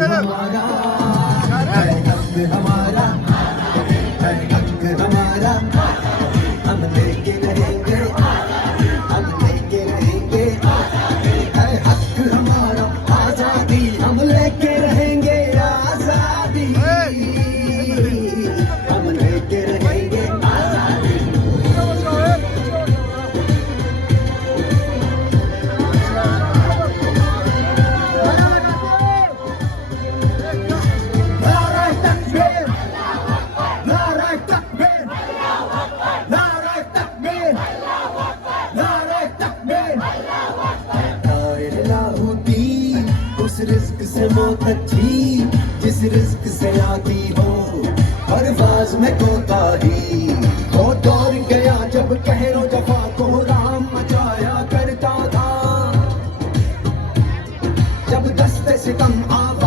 हमारा है, हक हमारा है, हक हमारा हम लेके रहेंगे, हम लेके रहेंगे है हक हमारा आजादी, हम लेके रहेंगे आजादी, हम लेके रहेंगे आजादी। नारे तकबीर, नारे तकबीर, नारे तकबीर, नारे तकबीर। अल्लाहुद्दीन उस रिस्क से मौत अच्छी जिस रिस्क से आती हो हर बाज में कोताही। वो दौर गया जब कहरो जफा को राम मचाया करता था, जब दस्ते सितम आवा